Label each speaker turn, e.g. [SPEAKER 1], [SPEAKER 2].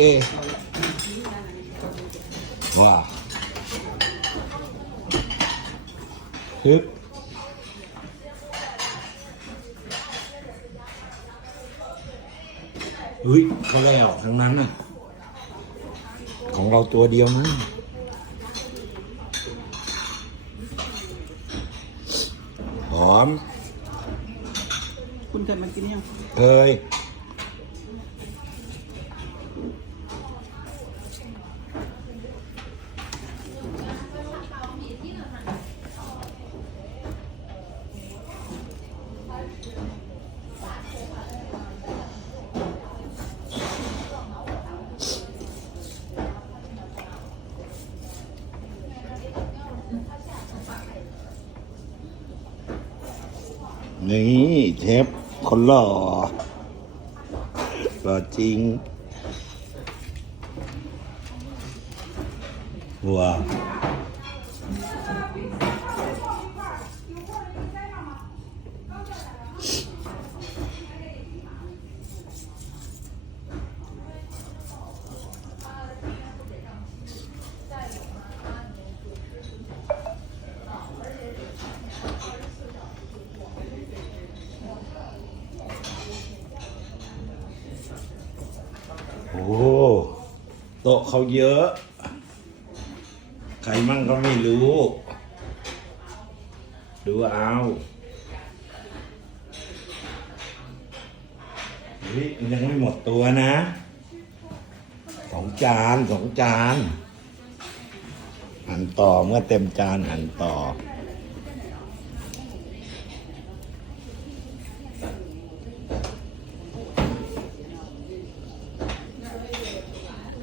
[SPEAKER 1] เอ๊ะว้าฮึบเฮ้ยเขาไล่ออกทั้งนั้นน่ะ ของเราตัวเดียวนะหอม
[SPEAKER 2] คุณเคยมากินยัง
[SPEAKER 1] เคย นี่เชฟคนหล่อหล่อจริง ว้าว โอ้โต๊ะเขาเยอะ ใครมั่งก็ไม่รู้ ดูเอาเฮ้ยมันยังไม่หมดตัวนะสองจานสองจาน หั่นต่อเมื่อเต็มจานหั่นต่อ